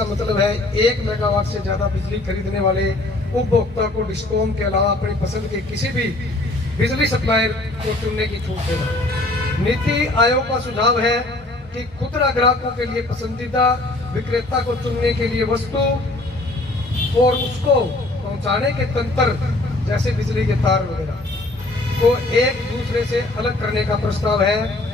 का मतलब है 1 मेगावाट से ज्यादा बिजली खरीदने वाले उपभोक्ता को डिस्कॉम के अलावा अपनी पसंद के किसी भी बिजली सप्लायर को चुनने की छूट देना। नीति आयोग का सुझाव है कि खुदरा ग्राहकों के लिए पसंदीदा विक्रेता को चुनने के लिए वस्तु और उसको पहुंचाने के तंत्र जैसे बिजली के तार वगैरह को एक दूसरे से अलग करने का प्रस्ताव है।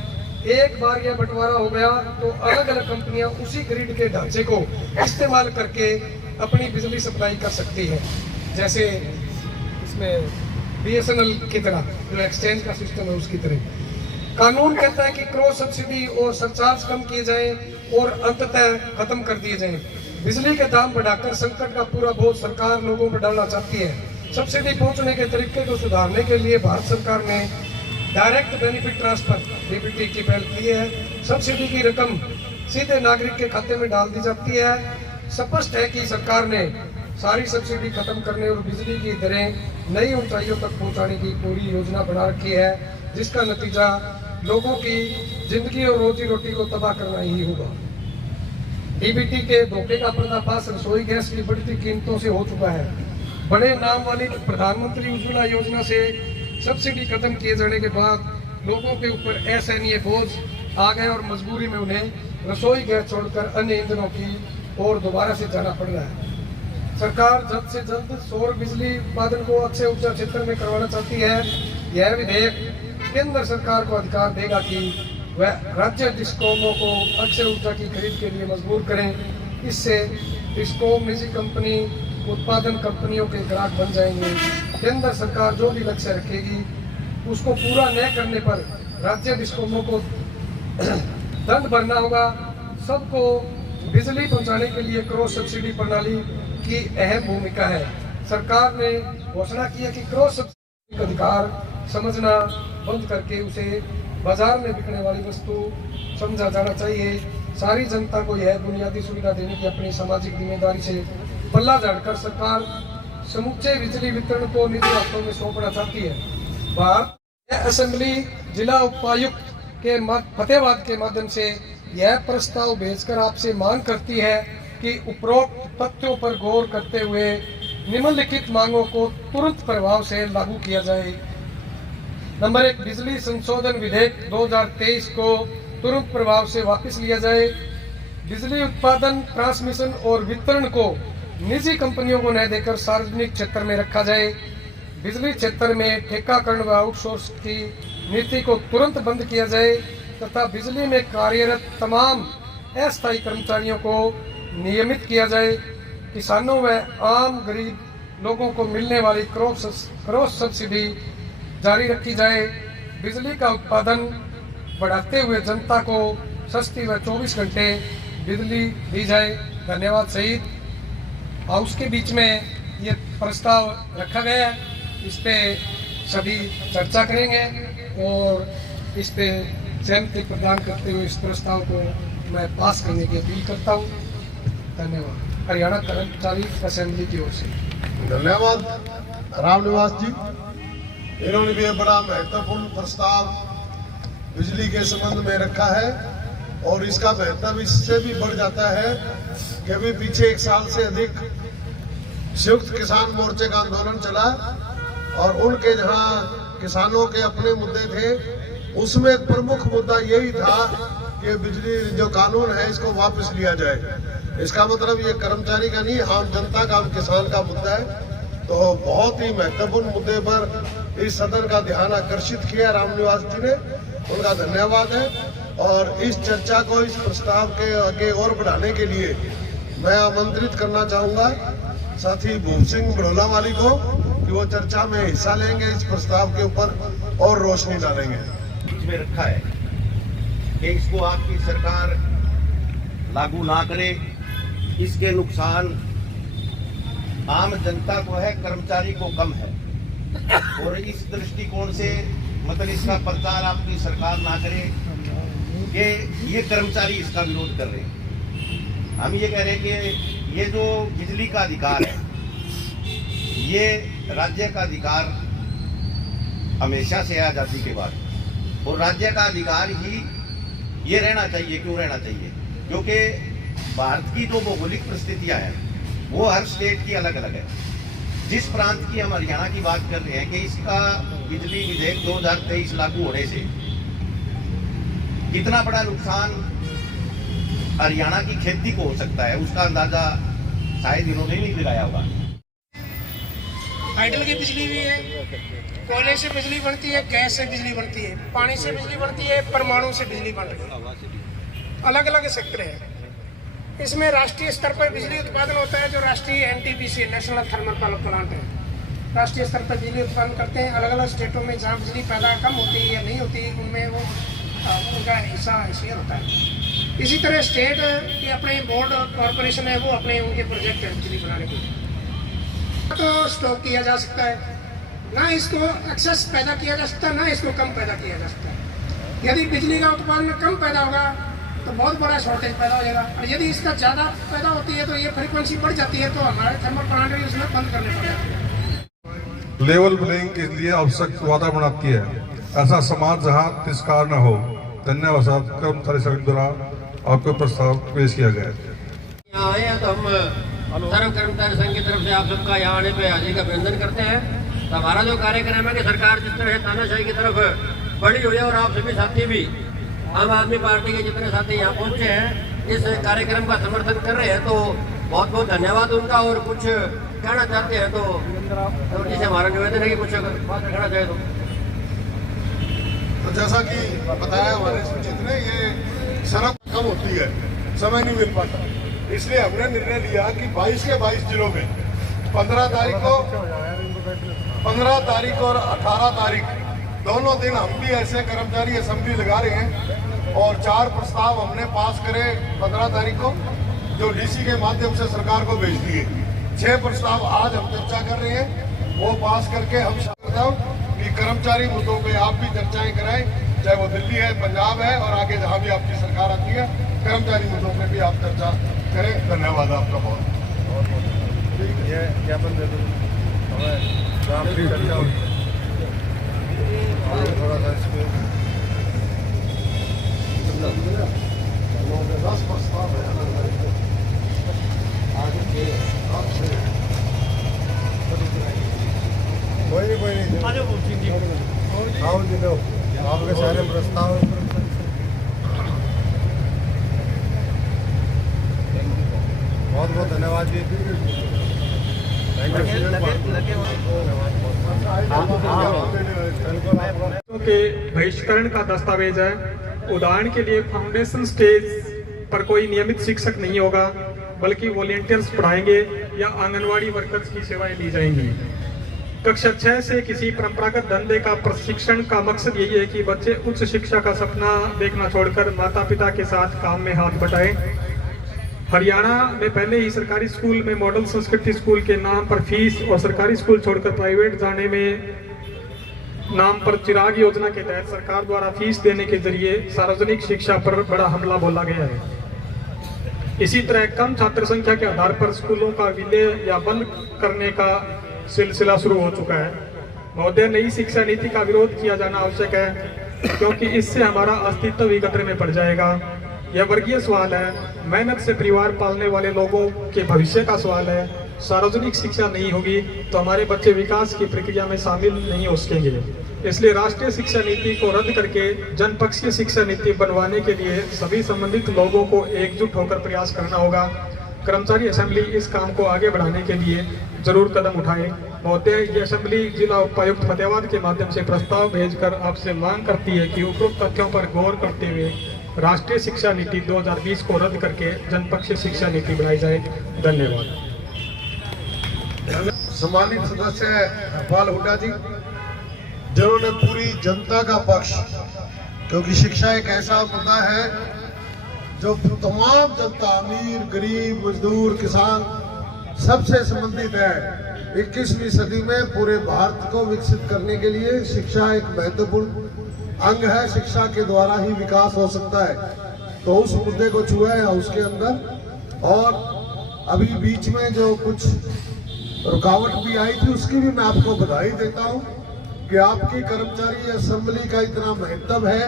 एक बार यह बंटवारा हो गया तो अलग अलग कंपनियां उसी ग्रिड के ढांचे को इस्तेमाल करके अपनी बिजली सप्लाई कर सकती है, जैसे इसमें BSNL की तरह जो एक्सचेंज का सिस्टम है उसकी तरह। कानून कहता है कि क्रॉस सब्सिडी और सरचार्ज कम किए जाएं और अंततः खत्म कर दिए जाएं। बिजली के दाम बढ़ाकर संकट का पूरा बोझ सरकार लोगों पर डालना चाहती है। सब्सिडी पहुंचने के तरीके को सुधारने के लिए भारत सरकार ने डायरेक्ट बेनिफिट ट्रांसफर DBT की पहल की है। सब्सिडी की रकम सीधे नागरिक के खाते में डाल दी जाती है। स्पष्ट है कि सरकार ने सारी सब्सिडी खत्म करने और बिजली की दरें नई ऊंचाइयों तक पहुंचाने की पूरी योजना बना रखी है, जिसका नतीजा लोगों की जिंदगी और रोजी रोटी को तबाह करना ही होगा। DBT के धोखे का पर्दाफाश रसोई गैस की बढ़ती कीमतों से हो चुका है। बड़े नाम वाली प्रधानमंत्री उज्ज्वला योजना से सब्सिडी खत्म किए जाने के बाद लोगों के ऊपर असहनीय बोझ आ गए और मजबूरी में उन्हें रसोई गैस छोड़कर अन्य ईंधनों की ओर दोबारा से जाना पड़ रहा है। सरकार जल्द से जल्द सौर बिजली उत्पादन को अक्षय ऊर्जा क्षेत्र में करवाना चाहती है। यह विधेयक केंद्र सरकार को अधिकार देगा कि वह राज्य डिस्कॉमों को अक्षय ऊर्जा की खरीद के लिए मजबूर करें। इससे डिस्कॉम निजी कंपनी उत्पादन कंपनियों के ग्राहक बन जाएंगे। केंद्र सरकार जो भी लक्ष्य रखेगी उसको पूरा न करने पर राज्य डिस्कॉमों को दंड भरना होगा। सबको बिजली पहुंचाने के लिए क्रॉस सब्सिडी प्रणाली की अहम भूमिका है। सरकार ने घोषणा की है कि क्रॉस सब्सिडी का अधिकार समझना बंद करके उसे बाजार में बिकने वाली वस्तु समझा जाना चाहिए। सारी जनता को यह बुनियादी सुविधा देने की अपनी सामाजिक जिम्मेदारी से पल्ला झाड़कर सरकार समूचे बिजली वितरण को निजी हाथों में सौंपना चाहती है। भारत असेंबली जिला उपायुक्त के फतेहाबाद के माध्यम से यह प्रस्ताव भेजकर आपसे मांग करती है कि उपरोक्त तथ्यों पर गौर करते हुए निम्नलिखित मांगों को तुरंत प्रभाव से लागू किया जाए। नंबर 1, बिजली संशोधन विधेयक 2023 को तुरंत प्रभाव से वापस लिया जाए। बिजली उत्पादन, ट्रांसमिशन और वितरण को निजी कंपनियों को न देकर सार्वजनिक क्षेत्र में रखा जाए। बिजली क्षेत्र में ठेकाकरण व आउटसोर्स की नीति को तुरंत बंद किया जाए तथा बिजली में कार्यरत तमाम अस्थायी कर्मचारियों को नियमित किया जाए। किसानों व आम गरीब लोगों को मिलने वाली क्रॉस सब्सिडी जारी रखी जाए। बिजली का उत्पादन बढ़ाते हुए जनता को सस्ती व 24 घंटे बिजली दी जाए। धन्यवाद सहित और उसके बीच में ये प्रस्ताव रखा गया है। इस पे सभी चर्चा करेंगे और इस पे सहमति प्रदान करते हुए इस प्रस्ताव को मैं पास करने की अपील करता हूँ। धन्यवाद। हरियाणा कर्मचारी असेंबली की ओर से धन्यवाद। रामनिवास जी, इन्होंने भी बड़ा महत्वपूर्ण प्रस्ताव बिजली के संबंध में रखा है और इसका महत्व इससे भी बढ़ जाता है कि अभी पीछे 1 साल से अधिक संयुक्त किसान मोर्चे का आंदोलन चला और उनके जहां किसानों के अपने मुद्दे थे उसमें एक प्रमुख मुद्दा यही था कि बिजली जो कानून है इसको वापस लिया जाए। इसका मतलब ये कर्मचारी का नहीं, आम जनता का, आम किसान का मुद्दा है। तो बहुत ही महत्वपूर्ण मुद्दे पर इस सदन का ध्यान आकर्षित किया रामनिवास जी ने, उनका धन्यवाद है। और इस चर्चा को, इस प्रस्ताव के आगे और बढ़ाने के लिए मैं आमंत्रित करना चाहूंगा साथी भूप सिंह बड़ोला वाली को कि वो चर्चा में हिस्सा लेंगे, इस प्रस्ताव के ऊपर और रोशनी डालेंगे। बीच में रखा है कि इसको आपकी सरकार लागू ना करे, इसके नुकसान आम जनता को है, कर्मचारी को कम है। और इस दृष्टिकोण से मतलब इसका प्रचार आपकी सरकार ना करे कि ये कर्मचारी इसका विरोध कर रहे हैं। हम ये कह रहे हैं कि ये जो बिजली का अधिकार है ये राज्य का अधिकार हमेशा से है आज़ादी के बाद, और राज्य का अधिकार ही ये रहना चाहिए। क्यों रहना चाहिए? क्योंकि भारत की जो भौगोलिक परिस्थितियां हैं वो हर स्टेट की अलग अलग है। जिस प्रांत की हम हरियाणा की बात कर रहे हैं कि इसका बिजली विधेयक 2023 लागू होने से कितना बड़ा नुकसान हरियाणा की खेती को हो सकता है, उसका अंदाजा शायद इन्होंने नहीं लगाया होगा। हाइडल की बिजली भी है, कोयले से बिजली बनती है, गैस से बिजली बनती है, पानी से बिजली बनती है, परमाणु से बिजली बन रही है। अलग अलग सेक्टर है। इसमें राष्ट्रीय स्तर पर बिजली उत्पादन होता है जो राष्ट्रीय NTPC national thermal power plant है, राष्ट्रीय स्तर पर बिजली उत्पादन करते हैं। अलग अलग स्टेटों में जहाँ बिजली पैदा कम होती है या नहीं होती उनमें वो उनका हिस्सा शेयर होता है। इसी तरह स्टेट के अपने बोर्ड कॉरपोरेशन है वो अपने उनके प्रोजेक्ट है बिजली बनाने के तो स्टॉक किया जा सकता है, ना इसको एक्सेस पैदा किया जा सकता है, ना इसको कम पैदा किया जा सकता है। यदि बिजली का उत्पादन कम पैदा होगा तो बहुत बड़ा शॉर्टेज पैदा हो जाएगा, और यदि इसका ज़्यादा पैदा होती है तो ये फ्रीक्वेंसी बढ़ जाती है तो हमारे थर्मल प्लांट भी उसमें बंद करने पड़ जाते हैं। लेवल प्लेइंग के लिए आवश्यक वातावरण बनाती है, ऐसा समाज जहाँ तिरस्कार न हो। धन्यवाद साहब, कर्मचारी संघ द्वारा आपको प्रस्ताव पेश किया गया है। यहाँ आए हैं तो हम सर्व कर्मचारी संघ की तरफ से आप सबका यहाँ आने पे हाजिरी का अभिनंदन करते हैं। तो हमारा जो कार्यक्रम है कि सरकार जिस तरह तानाशाही की तरफ बढ़ी हुई है और आप सभी साथी भी आम आदमी पार्टी के जितने साथी यहाँ पहुँचे हैं इस कार्यक्रम का समर्थन कर रहे हैं, तो बहुत बहुत धन्यवाद उनका। और कुछ कहना चाहते हैं तो जी से हमारा निवेदन है कि कुछ अगर बात कहना चाहे तो जैसा कि बताया हमारे सुचित ने, ये सड़क कम होती है, समय नहीं मिल पाता, इसलिए हमने निर्णय लिया कि 22 के 22 जिलों में 15 तारीख और 18 तारीख दोनों दिन हम भी ऐसे कर्मचारी असेंबली लगा रहे हैं और 4 प्रस्ताव हमने पास करे 15 तारीख को, जो डीसी के माध्यम से सरकार को भेज दिए। 6 प्रस्ताव आज हम चर्चा कर रहे हैं, वो पास करके हम करता हूँ कि कर्मचारी मुद्दों पे आप भी चर्चाएं कराएं, चाहे वो दिल्ली है, पंजाब है और आगे जहाँ भी आपकी सरकार आती है, कर्मचारी मुद्दों पे भी आप चर्चा करें। धन्यवाद आपका बहुत। ज्ञापन दे दो थोड़ा सा इसमें 10 प्रस्ताव है कोई नहीं आओ जी लो आपके सारे प्रस्ताव। बहुत बहुत धन्यवाद जी। के बहिष्करण का दस्तावेज है। उदाहरण के लिए फाउंडेशन स्टेज पर कोई नियमित शिक्षक नहीं होगा, बल्कि वॉलेंटियर्स पढ़ाएंगे या आंगनवाड़ी वर्कर्स की सेवाएं ली जाएंगी। कक्षा 6 से किसी परंपरागत धंधे का प्रशिक्षण का मकसद यही है कि बच्चे उच्च शिक्षा का सपना देखना छोड़कर माता पिता के साथ काम में हाथ बटाएं। हरियाणा में पहले ही सरकारी स्कूल में मॉडल संस्कृति स्कूल के नाम पर फीस और सरकारी स्कूल छोड़कर प्राइवेट जाने में नाम पर चिराग योजना के तहत सरकार द्वारा फीस देने के जरिए सार्वजनिक शिक्षा पर बड़ा हमला बोला गया है। इसी तरह कम छात्र संख्या के आधार पर स्कूलों का विलय या बंद करने का सिलसिला शुरू हो चुका है। महोदय, नई शिक्षा नीति का विरोध किया जाना आवश्यक है, क्योंकि इससे हमारा अस्तित्व भी खतरे में पड़ जाएगा। यह वर्गीय सवाल है, मेहनत से परिवार पालने वाले लोगों के भविष्य का सवाल है। सार्वजनिक शिक्षा नहीं होगी तो हमारे बच्चे विकास की प्रक्रिया में शामिल नहीं हो सकेंगे। इसलिए राष्ट्रीय शिक्षा नीति को रद्द करके जनपक्षीय शिक्षा नीति बनवाने के लिए सभी संबंधित लोगों को एकजुट होकर प्रयास करना होगा। कर्मचारी असेंबली इस काम को आगे बढ़ाने के लिए जरूर कदम उठाए। महोदय, ये असेंबली जिला उपायुक्त फतेहाबाद के माध्यम से प्रस्ताव भेजकर आपसे मांग करती है कि उपरोक्त तथ्यों पर गौर करते हुए राष्ट्रीय शिक्षा नीति 2020 को रद्द करके जनपक्षीय शिक्षा नीति बनाई जाए। धन्यवाद। सम्मानित सदस्य हरपाल हुड्डा जी, जिन्होंने पूरी जनता का पक्ष, क्योंकि शिक्षा एक ऐसा मुद्दा है जो तमाम जनता, अमीर गरीब मजदूर किसान सबसे संबंधित है। 21वीं सदी में पूरे भारत को विकसित करने के लिए शिक्षा एक महत्वपूर्ण अंग है। शिक्षा के द्वारा ही विकास हो सकता है। तो उस मुद्दे को छुआ है उसके अंदर, और अभी बीच में जो कुछ रुकावट भी आई थी उसकी भी मैं आपको बधाई देता हूं कि आपकी कर्मचारी असेंबली का इतना महत्व है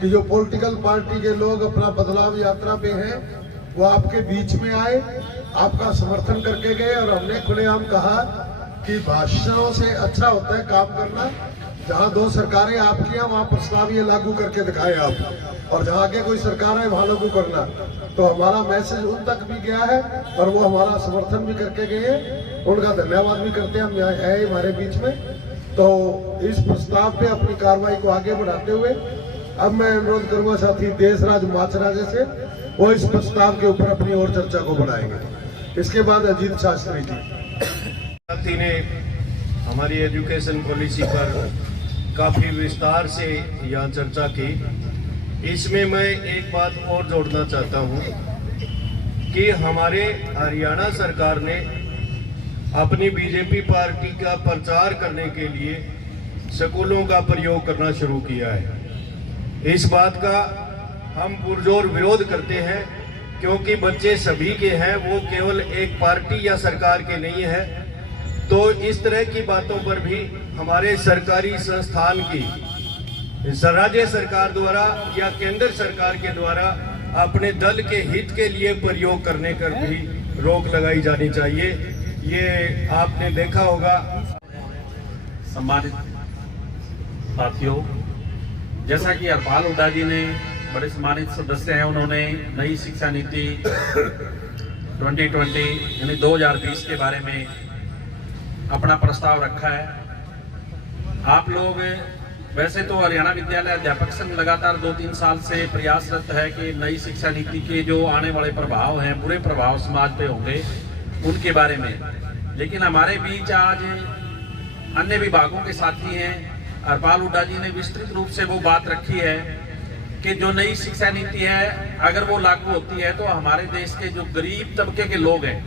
कि जो पॉलिटिकल पार्टी के लोग अपना बदलाव यात्रा पे हैं वो आपके बीच में आए, आपका समर्थन करके गए। और हमने खुलेआम कहा कि भाषणों से अच्छा होता है काम करना। जहां दो सरकारें आपकी हैं वहां प्रस्ताव ये लागू करके दिखाए आप, और जहां आगे कोई सरकार है वहां लागू करना। तो हमारा मैसेज उन तक भी गया है और वो हमारा समर्थन भी करके गए हैं, उनका धन्यवाद भी करते हैं। हम यहाँ है हमारे बीच में। तो इस प्रस्ताव पे अपनी कार्रवाई को आगे बढ़ाते हुए अब मैं अनुरोध करूंगा साथी देशराज माचरा जैसे वो इस प्रस्ताव के ऊपर अपनी और चर्चा को बढ़ाएंगे। इसके बाद अजीत शास्त्री जी। साथी ने हमारी एजुकेशन पॉलिसी पर काफी विस्तार से यहाँ चर्चा की। इसमें मैं एक बात और जोड़ना चाहता हूँ कि हमारे हरियाणा सरकार ने अपनी बीजेपी पार्टी का प्रचार करने के लिए स्कूलों का प्रयोग करना शुरू किया है। इस बात का हम पुरजोर विरोध करते हैं, क्योंकि बच्चे सभी के हैं, वो केवल एक पार्टी या सरकार के नहीं है। तो इस तरह की बातों पर भी हमारे सरकारी संस्थान की राज्य सरकार द्वारा या केंद्र सरकार के द्वारा अपने दल के हित के लिए प्रयोग करने पर भी रोक लगाई जानी चाहिए। ये आपने देखा होगा। सम्मानित साथियों, जैसा कि हरपाल हुड्डा जी ने, बड़े सम्मानित सदस्य हैं, उन्होंने नई शिक्षा नीति 2020 यानी 2020 के बारे में अपना प्रस्ताव रखा है। आप लोग वैसे तो हरियाणा विद्यालय अध्यापक संघ लगातार 2-3 साल से प्रयासरत है कि नई शिक्षा नीति के जो आने वाले प्रभाव हैं, बुरे प्रभाव समाज पे होंगे उनके बारे में। लेकिन हमारे बीच आज अन्य विभागों के साथी हैं। हरपाल हुड्डा जी ने विस्तृत रूप से वो बात रखी है कि जो नई शिक्षा नीति है अगर वो लागू होती है तो हमारे देश के जो गरीब तबके के लोग हैं,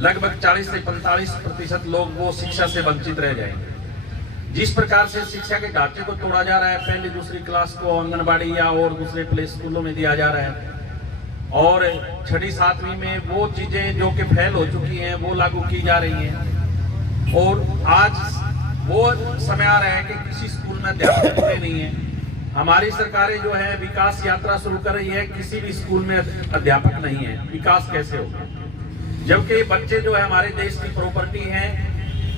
लगभग 40 से 45% लोग वो शिक्षा से वंचित रह जाएंगे। जिस प्रकार से शिक्षा के ढांचे को तोड़ा जा रहा है, पहली दूसरी क्लास को आंगनबाड़ी या और दूसरे प्ले स्कूलों में दिया जा रहा है, और 6ठी 7वीं में वो चीजें जो कि फेल हो चुकी हैं वो लागू की जा रही हैं। और आज वो समय आ रहा है कि किसी स्कूल में अध्यापक नहीं है। हमारी सरकारें जो है विकास यात्रा शुरू कर रही है, किसी भी स्कूल में अध्यापक नहीं है, विकास कैसे होगा? जबकि बच्चे जो है हमारे देश की प्रॉपर्टी हैं।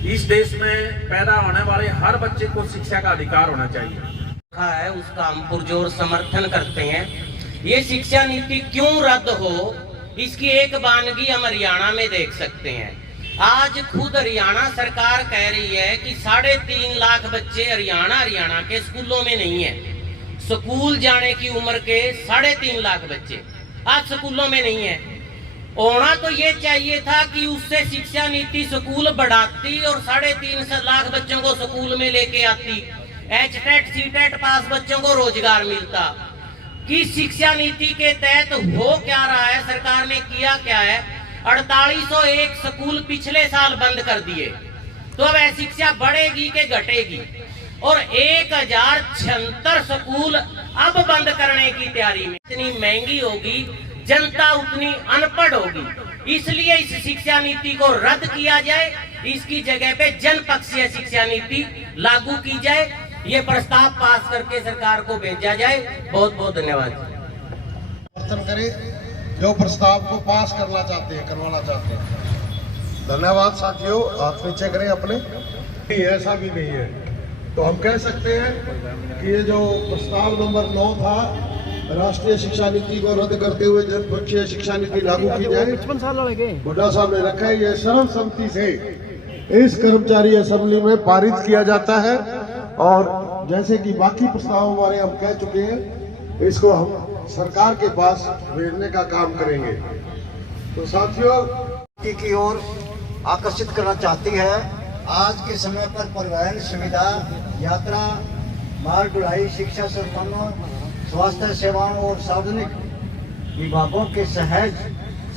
इस देश में पैदा होने वाले हर बच्चे को शिक्षा का अधिकार होना चाहिए है, उसका हम पुरजोर समर्थन करते हैं। ये शिक्षा नीति क्यों रद्द हो, इसकी एक वानगी हम हरियाणा में देख सकते हैं। आज खुद हरियाणा सरकार कह रही है कि 3.5 लाख बच्चे हरियाणा के स्कूलों में नहीं है। स्कूल जाने की उम्र के 3.5 लाख बच्चे आज स्कूलों में नहीं है। होना तो ये चाहिए था कि उससे शिक्षा नीति स्कूल बढ़ाती और 3.5 लाख बच्चों को स्कूल में लेके आती, HTET CTET पास बच्चों को रोजगार मिलता। कि शिक्षा नीति के तहत हो क्या रहा है, सरकार ने किया क्या है? 4801 स्कूल पिछले साल बंद कर दिए, तो अब शिक्षा बढ़ेगी कि घटेगी? और 1076 स्कूल अब बंद करने की तैयारी में। इतनी महंगी होगी, जनता उतनी अनपढ़ होगी। इसलिए इस शिक्षा नीति को रद्द किया जाए, इसकी जगह पे जनपक्षीय शिक्षा नीति लागू की जाए। ये प्रस्ताव पास करके सरकार को भेजा जाए। बहुत बहुत धन्यवाद। समर्थन करें जो प्रस्ताव को पास करना चाहते हैं, करवाना चाहते हैं। धन्यवाद साथियों, हाथ नीचे करें अपने। ऐसा भी नहीं है तो हम कह सकते हैं कि ये जो प्रस्ताव नंबर 9 था, राष्ट्रीय शिक्षा नीति को रद्द करते हुए जनपक्षीय शिक्षा नीति लागू की जाए, हुड्डा साहब ने रखा है। ये सर्वसम्मति से इस कर्मचारी असेंबली में पारित किया जाता है। और जैसे कि बाकी प्रस्ताव हमारे हम कह चुके हैं, इसको हम सरकार के पास भेजने का काम करेंगे। तो साथियों की ओर आकर्षित करना चाहती है। आज के समय पर परिवहन सुविधा, यात्रा, माल ढुलाई, शिक्षा संस्थानों, स्वास्थ्य सेवाओं और सार्वजनिक विभागों के सहज,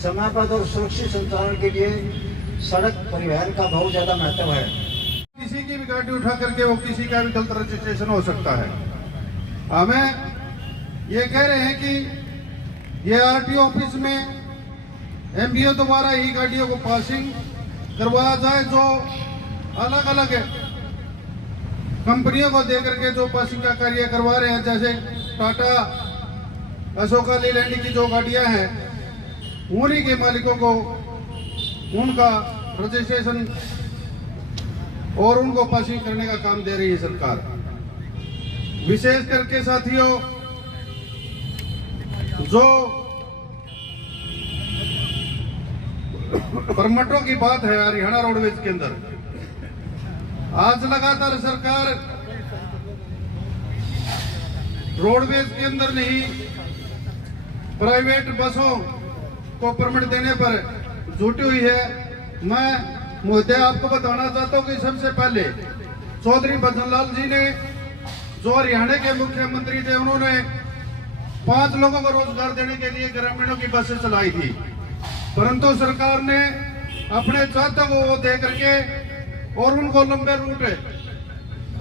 समयबद्ध और सुरक्षित संचालन के लिए सड़क परिवहन का बहुत ज्यादा महत्व है। किसी की भी गाड़ी उठा करके वो किसी का भी गलत रजिस्ट्रेशन हो सकता है। हमें ये कह रहे हैं कि ये आरटीओ ऑफिस में एमबीओ द्वारा ही गाड़ियों को पासिंग करवाया जाए, जो अलग अलग कंपनियों को दे करके जो पासिंग का कार्य करवा रहे हैं। जैसे टाटा, अशोका लीलैंड की जो गाड़ियां हैं उन्हीं के मालिकों को उनका रजिस्ट्रेशन और उनको पासिंग करने का काम दे रही है सरकार। विशेष करके साथियों, जो परमिटों की बात है हरियाणा रोडवेज के अंदर, आज लगातार सरकार रोडवेज के अंदर नहीं प्राइवेट बसों को परमिट देने पर जुटी हुई है। मैं मुद्दे आपको बताना चाहता हूं कि सबसे पहले चौधरी भजनलाल जी ने, जो हरियाणा के मुख्यमंत्री थे, उन्होंने 5 लोगों को रोजगार देने के लिए ग्रामीणों की बसें चलाई थी, परंतु सरकार ने अपने चाहतों को वो दे करके और उनको लंबे रूट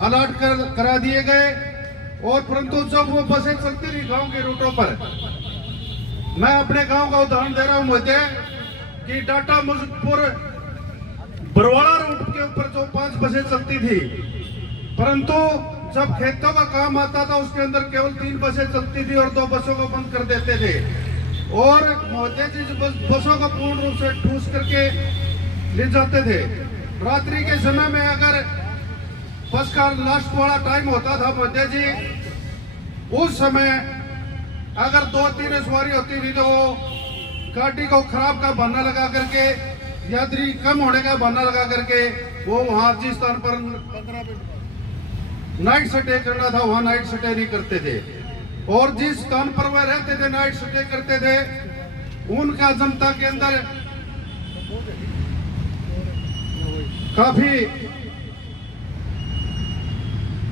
अलॉट करा दिए गए। और परंतु जब वो बसें चलती थी गांव के रूटों पर, मैं अपने गांव का उदाहरण दे रहा हूं मुझे कि डाटा मुजफ्फरपुर बरवाड़ा रूट के ऊपर जो 5 बसें चलती थी, परंतु जब खेतों का काम आता था उसके अंदर केवल 3 बसें चलती थी और 2 बसों को बंद कर देते थे। और मोदी जी बसों को पूर्ण रूप से ठूस करके ले जाते थे। रात्रि के समय में अगर बस का लास्ट वाला टाइम होता था मोदी जी, उस समय अगर 2-3 सवारी होती थी तो वो गाड़ी को खराब का बहाना लगा करके, यात्री कम होने का बहाना लगा करके वो वहां जिस स्थान पर नाइट स्टे करना था वहां नाइट स्टे नहीं करते थे। और जिस स्थान पर वह रहते थे नाइट स्टे करते थे, उनका जनता के अंदर काफी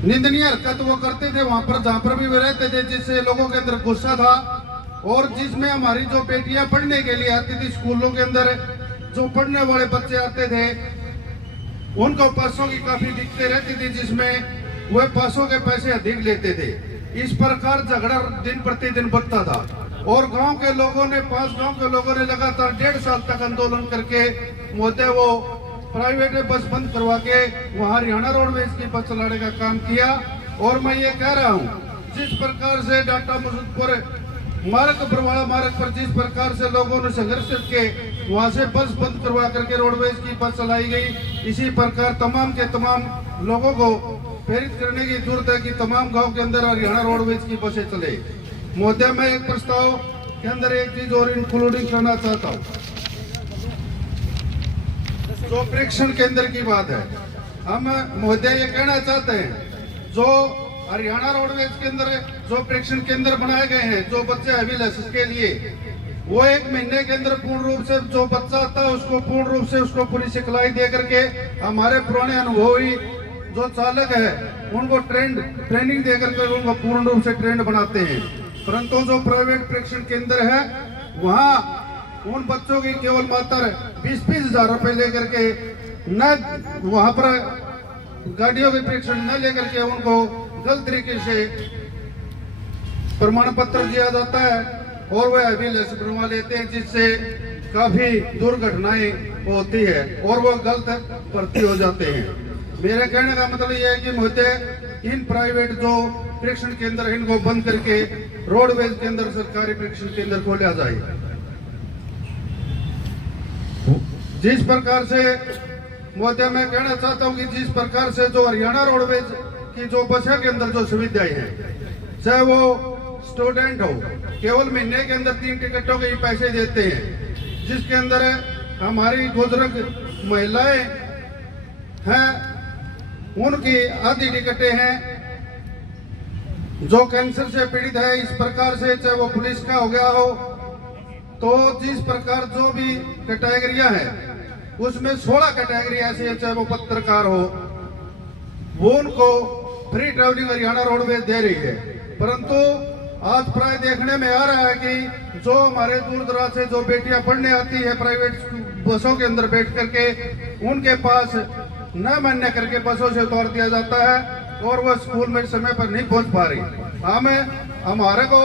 निंदनीय हरकत वो करते थे वहां पर, जहां पर भी वे रहते थे, जिससे लोगों के अंदर गुस्सा था। और जिसमें हमारी जो बेटियां पढ़ने के लिए आती थी स्कूलों के अंदर, जो पढ़ने वाले बच्चे आते थे, उनको पासों की काफी दिक्कतें रहती थी, जिसमें वे पासों के पैसे अधिक लेते थे। इस प्रकार झगड़ा दिन प्रतिदिन बढ़ता था और गांव के लोगों ने, 5 गांव के लोगों ने लगातार 1.5 साल तक आंदोलन करके मोदी वो प्राइवेट बस बंद करवा के वहां हरियाणा रोडवेज की बस चलाने का काम किया। और मैं ये कह रहा हूं, जिस प्रकार से डाटा मुजफ्फरपुर मार्ग बरवाड़ा मार्ग पर जिस प्रकार से लोगों ने संघर्ष करके वहां से बस बंद करवा करके रोडवेज की बस चलाई गई, इसी प्रकार तमाम के तमाम लोगों को प्रेरित करने की जरूरत है कि तमाम गांव के अंदर हरियाणा रोडवेज की बसें चले। मोदी, मैं एक प्रस्ताव के अंदर एक चीज और इंक्लूडिंग करना चाहता हूँ, जो प्रेक्षण केंद्र की बात है। हम मोदी ये कहना चाहते हैं, जो हरियाणा रोडवेज के अंदर जो प्रेक्षण केंद्र बनाए गए हैं जो बच्चे हैवी लाइसेंस के लिए, वो 1 महीने के अंदर पूर्ण रूप से जो बच्चा आता है उसको पूर्ण रूप से उसको पूरी सिखलाई दे करके, हमारे पुराने अनुभवी जो चालक है उनको ट्रेनिंग दे करके उनको पूर्ण रूप से ट्रेंड बनाते हैं। परंतु जो प्राइवेट प्रेक्षण केंद्र है वहाँ उन बच्चों की केवल मात्र 20-20 हजार रुपए लेकर के न वहां पर गाड़ियों के परीक्षण न लेकर के उनको गलत तरीके से प्रमाण पत्र दिया जाता है और वह हैवी लाइसेंस बनवा लेते हैं, जिससे काफी दुर्घटनाएं होती है और वो गलत भर्ती हो जाते हैं। मेरे कहने का मतलब यह है कि मुझे इन प्राइवेट जो परीक्षण केंद्र है इनको बंद करके रोडवेज के अंदर सरकारी परीक्षण केंद्र खोला जाए। जिस प्रकार से मोदी, मैं कहना चाहता हूं कि जिस प्रकार से जो हरियाणा रोडवेज की जो बसों के अंदर जो सुविधाएं हैं, चाहे वो स्टूडेंट हो, केवल महीने के अंदर 3 टिकटों के ही पैसे देते हैं, जिसके अंदर हमारी बुजुर्ग महिलाएं हैं उनकी आधी टिकटें हैं, जो कैंसर से पीड़ित है, इस प्रकार से चाहे वो पुलिस का हो गया हो, तो जिस प्रकार जो भी कैटेगरियां हैं उसमें 16 कैटेगरी ऐसी है, चाहे वो पत्रकार हो, वो उनको फ्री ट्रैवलिंग हरियाणा रोडवेज दे रही है। परंतु आज प्राय देखने में आ रहा है कि जो हमारे दूर दराज से जो बेटियां पढ़ने आती है प्राइवेट बसों के अंदर बैठ करके, उनके पास न मान्य करके बसों से उतार दिया जाता है और वह स्कूल में समय पर नहीं पहुंच पा रही। हमारे को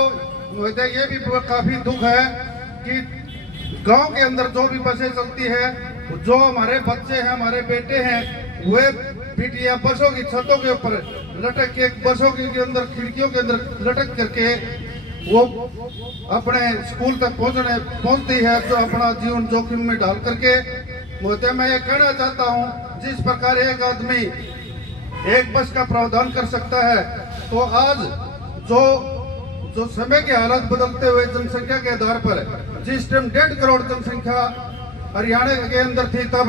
ये भी काफी दुख है कि गांव के अंदर जो भी बसें चलती है, जो हमारे बच्चे हैं, हमारे बेटे हैं, वे बिटिया बसों की छतों के ऊपर लटक के, बसों के अंदर खिड़कियों के अंदर लटक करके वो अपने स्कूल तक पहुंचती है तो अपना जीवन जोखिम में डाल करके मोहते मैं ये कहना चाहता हूं, जिस प्रकार एक आदमी एक बस का प्रावधान कर सकता है, तो आज जो समय के हालात बदलते हुए जनसंख्या के आधार पर जिस टाइम 1.5 करोड़ जनसंख्या हरियाणा के अंदर थी, तब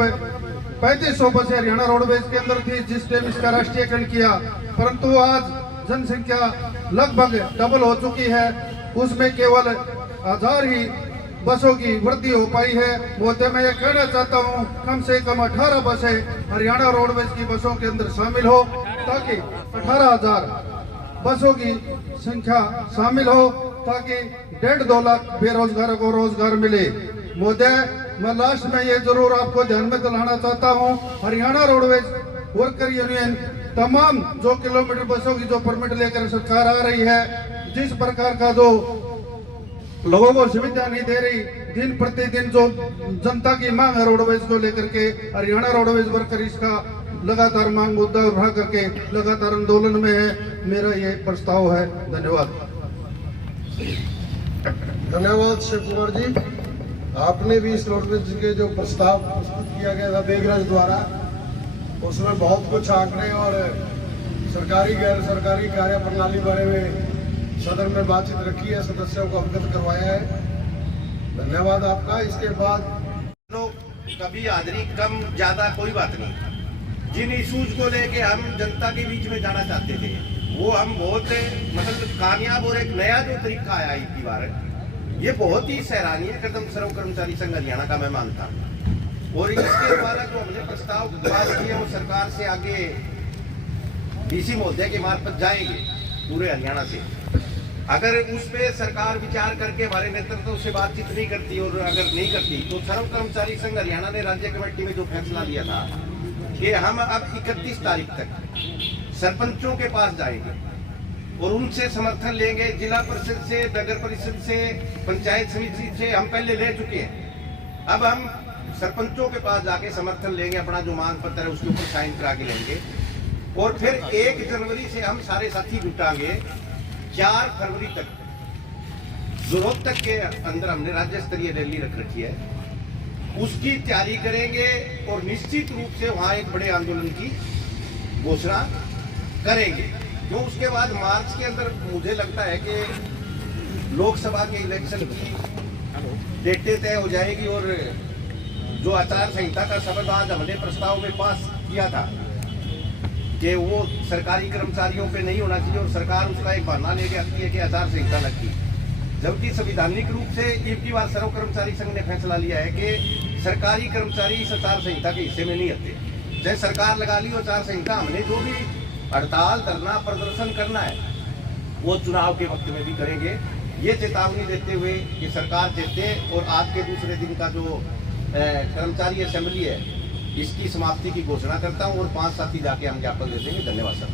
3500 बसें हरियाणा रोडवेज के अंदर थी जिस टाइम इसका राष्ट्रीयकरण किया, परंतु आज जनसंख्या लगभग डबल हो चुकी है, उसमें केवल 1000 ही बसों की वृद्धि हो पाई है। मोहते मैं ये कहना चाहता हूँ, कम से कम 18 बसें हरियाणा रोडवेज की बसों के अंदर शामिल हो, ताकि 18,000 बसों की संख्या शामिल हो, ताकि 1.5-2 लाख बेरोजगारों को रोजगार मिले। मोदी, मैं लास्ट में ये जरूर आपको ध्यान में दिलाना चाहता हूँ, हरियाणा रोडवेज वर्कर यूनियन तमाम जो किलोमीटर बसों की जो परमिट लेकर सरकार आ रही है, जिस प्रकार का जो लोगों को सुविधा नहीं दे रही, दिन प्रतिदिन जो जनता की मांग है रोडवेज को लेकर के, हरियाणा रोडवेज वर्कर इसका लगातार मांग मुद्दा उठा करके लगातार आंदोलन में है। मेरा ये प्रस्ताव है। धन्यवाद। धन्यवाद शिव कुमार जी। आपने भी इस रोडवेज के जो प्रस्ताव प्रस्तुत किया गया था बेगराज द्वारा, उसमें बहुत कुछ आंकड़े और सरकारी गैर सरकारी कार्य प्रणाली बारे में सदन में बातचीत रखी है, सदस्यों को अवगत करवाया है। धन्यवाद आपका। इसके बाद कभी हाजिरी कम ज्यादा कोई बात नहीं। जिन इशूज को लेके हम जनता के बीच में जाना चाहते थे, वो हम बहुत मतलब कामयाब और एक नया जो तरीका आया इस बार, ये बहुत ही सराहनीय कदम सर्व कर्मचारी संघ हरियाणा का मैं मानता हूँ। और इसके द्वारा जो हमने प्रस्ताव पास किए वो सरकार से आगे डीसी महोदय के मार्फत जाएंगे पूरे हरियाणा से। अगर उस पर सरकार विचार करके हमारे नेतृत्व से बातचीत नहीं करती, और अगर नहीं करती, तो सर्व कर्मचारी संघ हरियाणा ने राज्य कमेटी में जो फैसला लिया था कि हम अब 31 तारीख तक सरपंचों के पास जाएंगे और उनसे समर्थन लेंगे। जिला परिषद से, नगर परिषद से, पंचायत समिति से हम पहले ले चुके हैं। अब हम सरपंचों के पास जाके समर्थन लेंगे, अपना जो मांग पत्र है उसके ऊपर साइन करा के लेंगे, और फिर 1 जनवरी से हम सारे साथी जुटांगे। 4 फरवरी तक जरूरत तक के अंदर हमने राज्य स्तरीय रैली रख रखी है, उसकी तैयारी करेंगे और निश्चित रूप से वहां एक बड़े आंदोलन की घोषणा करेंगे। जो उसके बाद मार्च के अंदर मुझे लगता है कि लोकसभा के इलेक्शन की डेटें तय हो जाएगी, और जो आचार संहिता का शब्द आज हमने प्रस्ताव में पास किया था कि वो सरकारी कर्मचारियों पे नहीं होना चाहिए, और सरकार उसका एक बहाना लेके आती है कि आचार संहिता लगती, जबकि संवैधानिक रूप से एक बार सर्व कर्मचारी संघ ने फैसला लिया है कि सरकारी कर्मचारी इस आचार संहिता के हिस्से में नहीं आते। चाहे सरकार लगा ली आचार संहिता, हमने जो भी हड़ताल, धरना, प्रदर्शन करना है वो चुनाव के वक्त में भी करेंगे। ये चेतावनी देते हुए कि सरकार चेते, और आज के दूसरे दिन का जो कर्मचारी असेंबली है इसकी समाप्ति की घोषणा करता हूँ, और 5 साथी जाके हम ज्ञापन दे देंगे। धन्यवाद सर।